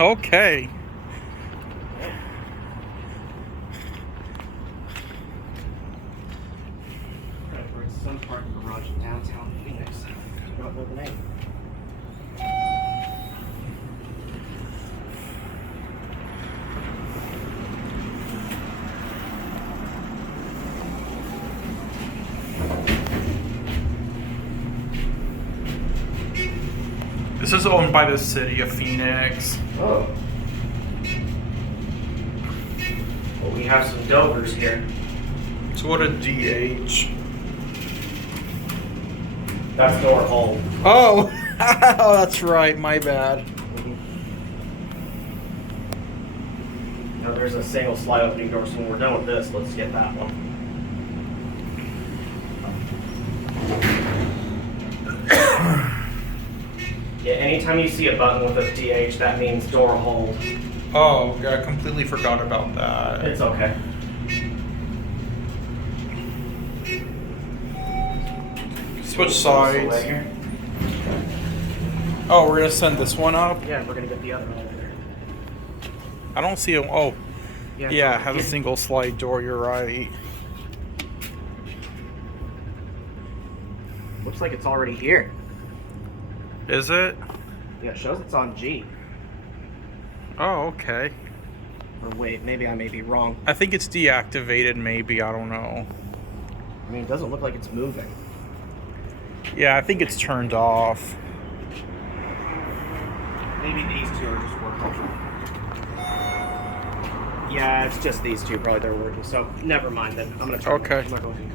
Okay. Right, we're at some parking garage in downtown Phoenix. I don't know the name. This is owned by the city of Phoenix. Oh. Well, we have some Dovers here. So what a DH. That's door hold. Oh, oh, that's right. My bad. Now there's a single slide opening door, so when we're done with this, let's get that one. Yeah, anytime you see a button with a DH, that means door hold. Oh, I completely forgot about that. It's okay. Switch sides. Oh, we're gonna send this one up. Yeah, we're gonna get the other one over there. I don't see a. Oh, yeah, it has a Yeah. single slide door. You're right. Looks like it's already here. Is it? Yeah, it shows it's on G. Oh, okay. Or wait, maybe I may be wrong. I think it's deactivated. Maybe, I don't know. I mean, it doesn't look like it's moving. Yeah, I think it's turned off. Maybe these two are just working. Yeah, it's just these two. Probably they're working. So never mind then. I'm gonna turn. Okay. I'm not going to.